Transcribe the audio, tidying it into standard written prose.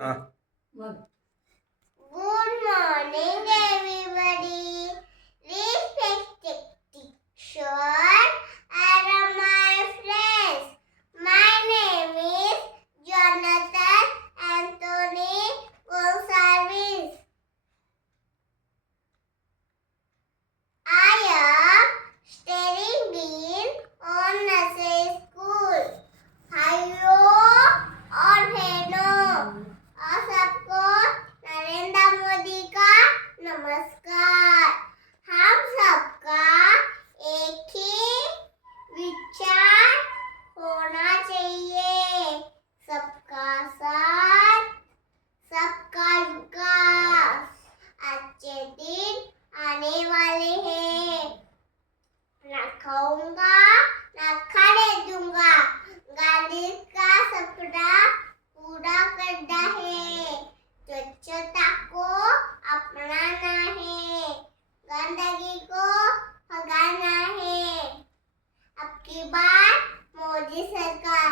हाँ। Good morning, everybody. Respected teacher and my friends. My name is Jonathan Anthony Gonsalves. I am studying in on nursery school. Hello और बहनों, और सबको नरेंद्र मोदी का नमस्कार। हम सबका एक ही विचार होना चाहिए, सबका साथ सबका विकास। अच्छे दिन आने वाले हैं, ना खाऊंगा ना खाने दूंगा, गांधी का सपना पूरा करना है। स्वच्छता को अपनाना है, गंदगी को भगाना है। अब की बार मोदी सरकार